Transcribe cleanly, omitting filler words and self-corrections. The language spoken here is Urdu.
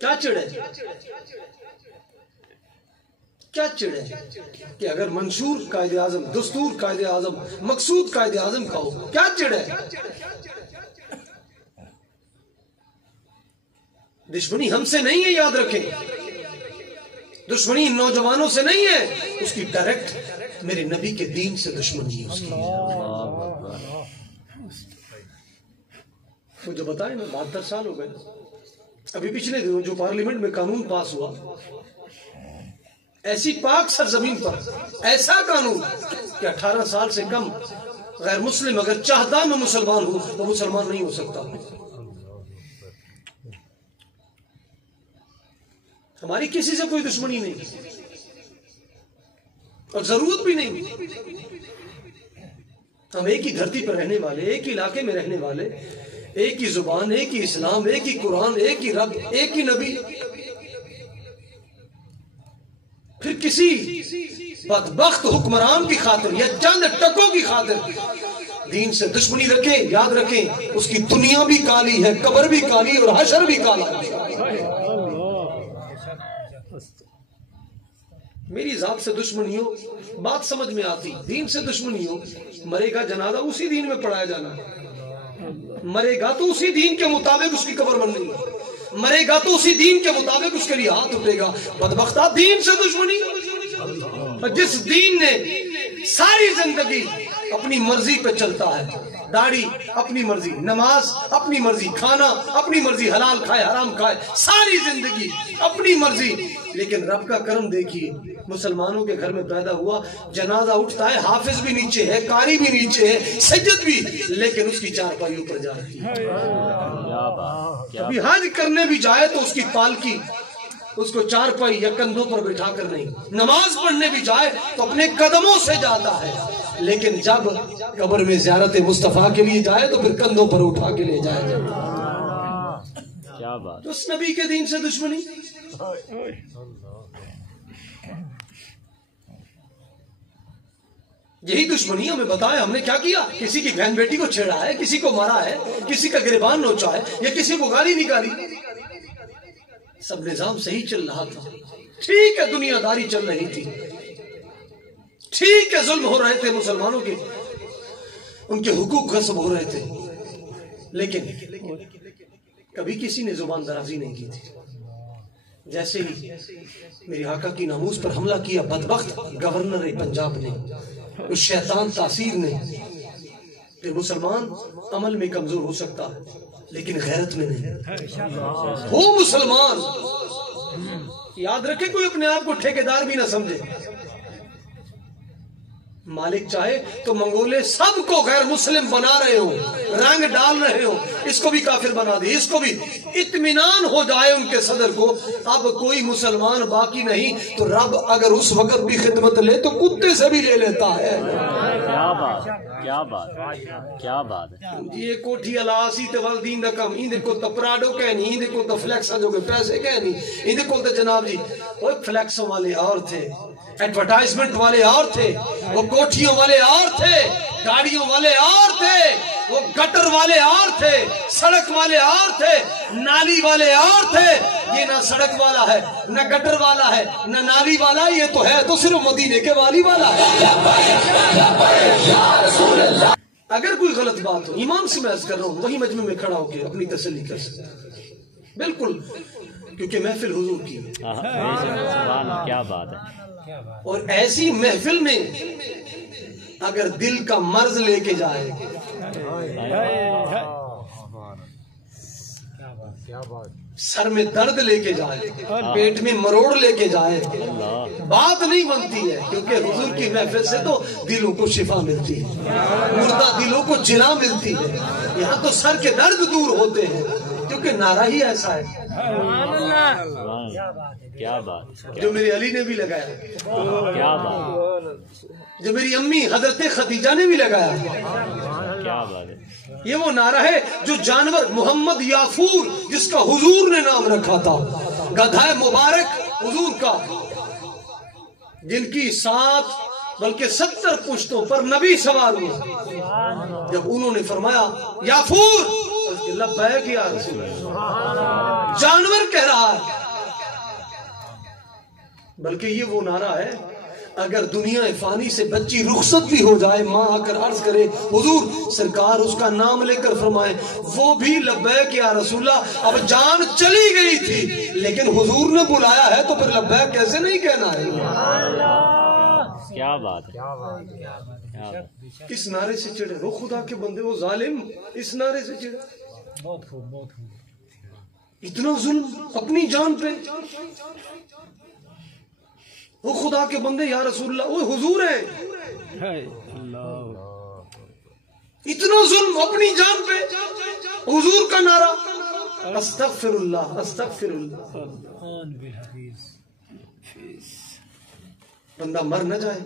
کیا چڑ ہے؟ کیا چڑ ہے کہ اگر منشور قائد اعظم، دستور قائد اعظم، مقصود قائد اعظم کا ہو، کیا چڑ ہے؟ دشمنی ہم سے نہیں ہے، یاد رکھیں، دشمنی نوجوانوں سے نہیں ہے، اس کی ڈائریکٹ میرے نبی کے دین سے دشمنی ہے اس کی۔ وہ جو بتائے نا 72 سال ہو گئے، ابھی پچھلے دنوں جو پارلیمنٹ میں قانون پاس ہوا، ایسی پاک سرزمین پر ایسا قانون کہ 18 سال سے کم غیر مسلم اگر چاہتا میں مسلمان ہوں تو مسلمان نہیں ہو سکتا۔ ہماری کسی سے کوئی دشمنی نہیں اور ضرورت بھی نہیں، ہم ایک ہی دھرتی پر رہنے والے، ایک ہی علاقے میں رہنے والے، ایک ہی زبان، ایک ہی اسلام، ایک ہی قرآن، ایک ہی رب، ایک ہی نبی۔ پھر کسی بدبخت حکمران کی خاطر یا چند ٹکوں کی خاطر دین سے دشمنی رکھیں، یاد رکھیں اس کی دنیا بھی کالی ہے، قبر بھی کالی اور حشر بھی کالا ہے۔ میری ذات سے دشمنی ہو، بات سمجھ میں آتی، دین سے دشمنی ہو، مرے گا جنازہ اسی دین میں پڑھایا جانا ہے، مرے گا تو اسی دین کے مطابق اس کی قبر بننی ہے، مرے گا تو اسی دین کے مطابق اس کے لیے ہاتھ اٹھے گا۔ بدبختہ دین سے دشمنی، جس دین نے ساری زندگی اپنی مرضی پہ چلتا ہے، داڑھی اپنی مرضی، نماز اپنی مرضی، کھانا اپنی مرضی، حلال کھائے حرام کھائے، ساری زندگی اپنی مرضی، لیکن رب کا کرم دیکھیے، مسلمانوں کے گھر میں پیدا ہوا، جنازہ اٹھتا ہے، حافظ بھی نیچے ہے، قاری بھی نیچے ہے، سجد بھی، لیکن اس کی چارپائی اوپر جا رہی ہے۔ ابھی حج کرنے بھی جائے تو اس کی پالکی اس کو چارپائی یا کندھوں پر بٹھا کر نہیں، نماز پڑھنے بھی جائے تو اپنے قدموں سے جاتا ہے، لیکن جب قبر میں زیارت مصطفیٰ کے لیے جائے تو پھر کندھوں پر اٹھا کے لے جائے جائے۔ تو اس نبی کے دین سے دشمنی۔ یہی دشمنی ہمیں بتایا ہم نے کیا کیا، کسی کی بہن بیٹی کو چھیڑا ہے، کسی کو مارا ہے، کسی کا گریبان نوچا ہے، یا کسی کو گالی نکالی، سب نظام صحیح چل رہا تھا، ٹھیک ہے، دنیا داری چل رہی تھی، ٹھیک ہے، ظلم ہو رہے تھے مسلمانوں کے، ان کے حقوق غصب ہو رہے تھے، لیکن کبھی کسی نے زبان درازی نہیں کی تھی۔ جیسے ہی میری آقا کی ناموس پر حملہ کیا بدبخت گورنر پنجاب نے، اس شیطان تاثیر نے، پھر مسلمان عمل میں کمزور ہو سکتا ہے لیکن غیرت میں نہیں، ہو مسلمان، یاد رکھے کوئی اپنے آپ کو ٹھیکیدار بھی نہ سمجھے، مالک چاہے تو منگولے سب کو غیر مسلم بنا رہے ہوں، رنگ ڈال رہے ہوں، اس کو بھی کافر بنا دے، اس کو بھی، اطمینان ہو جائے ان کے صدر کو اب کوئی مسلمان باقی نہیں، تو رب اگر اس وقت بھی خدمت لے تو کتے سے بھی لے لیتا ہے۔ کیا بات، کیا بات، کیا بات ہے۔ یہ کوٹھی الاسی تے والدین دا کم، اندے کو تا پراڈو کہنی، اندے کو تا فلیکسا جو کہ پیسے کہنی، اندے کو تا جناب جی وہ فلیکسوں والے اور تھے، ایڈورٹائزمنٹ والے اور تھے، وہ کوٹھیوں والے اور تھے، گاڑیوں والے اور تھے، وہ گٹر والے اور تھے، سڑک والے اور تھے، نالی والے اور تھے۔ یہ نہ سڑک والا ہے، نہ گٹر والا ہے، نہ نالی والا، یہ تو ہے تو صرف مدینے کے والی والا ہے۔ اگر کوئی غلط بات ہو، ایمان سے میں عرض کر رہا ہوں، وہی مجمع میں کھڑا ہو کے اپنی تسلی کر سکتا ہے، بالکل، کیونکہ محفل حضور کی ہے۔ کیا بات ہے۔ اور ایسی محفل میں اگر دل کا مرض لے کے جائے، سر میں درد لے کے جائے، پیٹ میں مروڑ لے کے جائے، بات نہیں بنتی ہے، کیونکہ حضور کی محفل سے تو دلوں کو شفا ملتی ہے، مردہ دلوں کو جلا ملتی ہے، یہاں تو سر کے درد دور ہوتے ہیں، کیونکہ نعرہ ہی ایسا ہے۔ کیا بات، جو میرے علی نے بھی لگایا، کیا بات، جو میری امی حضرت خدیجہ نے بھی لگایا، کیا بات ہے۔ یہ وہ نعرہ ہے جو جانور محمد یافور جس کا حضور نے نام رکھا تھا، گدھا مبارک حضور کا، جن کی 7 بلکہ 70 پشتوں پر نبی سوار ہوئے، جب انہوں نے فرمایا یافور، لبیک یا رسول اللہ، جانور کہہ رہا ہے، بلکہ یہ وہ نعرہ ہے اگر دنیا فانی سے بچی رخصت بھی ہو جائے، ماں آ کر عرض کرے حضور سرکار اس کا نام لے کر فرمائے، وہ بھی لبیک یا رسول اللہ، اب جان چلی گئی تھی لیکن حضور نے بلایا ہے تو پھر لبیک کیسے نہیں کہنا ہے؟ کیا بات ہے، اس نعرے سے چڑھے وہ خدا کے بندے، وہ ظالم اس نعرے سے چڑھے، اتنا ظلم اپنی جان پہ، وہ خدا کے بندے یا رسول اللہ، وہ حضور ہیں، اتنا ظلم اپنی جان پہ، حضور کا نعرہ استغفر اللہ استغفر اللہ، بندہ مر نہ جائے۔